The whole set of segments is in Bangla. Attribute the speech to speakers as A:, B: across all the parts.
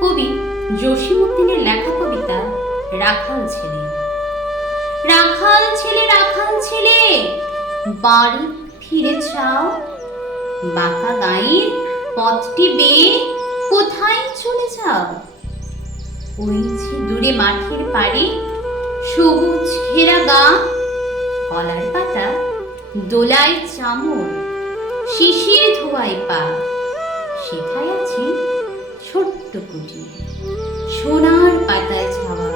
A: কবি লেখা কবিতা রাখাল ছেলে। রাখাল ছেলে রাখাল ছেলে, বাড়ি ফিরে চাও। বাঁকা পথটি বেয়ে কোথায় চলে যাও? ওই যে দূরে মাঠের পাড়ে সবুজ ঘেরা গা, কলার পাতা, দোলায় চামর, শিশির ধোয়ায় কুটি সোনার পাতায় ছাওয়া।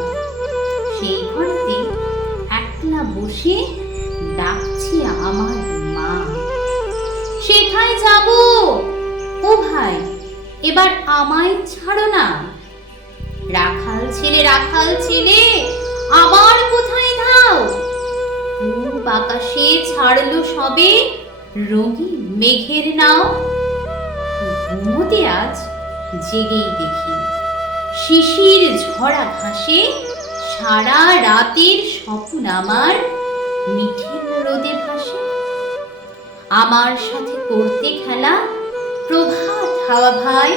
A: সেই ঘরেতে একলা বসে ডাকছে আমার মা। সেথায় যাব? ও ভাই, এবার আমায় ছাড়ো না। রাখাল ছেলে রাখাল ছেলে, আবার কোথায় ধাও? পূব আকাশে ছাড়লো সবে, রঙিন মেঘের নাও। ঘুমোতে আজ জেগেই দেখি। শিশির ঝরা ঘাসে সারা রাতের স্বপ্ন আমার মিঠের রোদে ভাসে। আমার সাথে করতে খেলা প্রভাত হাওয়া ভাই।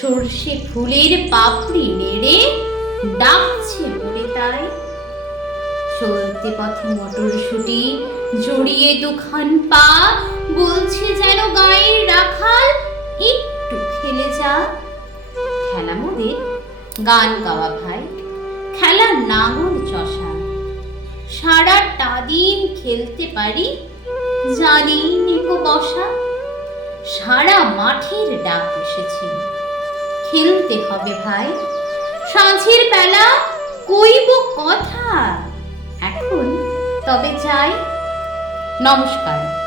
A: সর্ষে ফুলের পাপড়ি নেড়ে ডাকছে বলে তাই। চলতে পথে মটরশুটি, জড়িয়ে দুখান পা যা। খেলা গান গাওয়া ভাই। চষা। দিন খেলতে পারি, জানি নিকো বসা। সারা মাঠের ডাক এসেছে। খেলতে হবে ভাই। সাঁঝের বেলা কইব কথা। এখন তবে যাই। নমস্কার।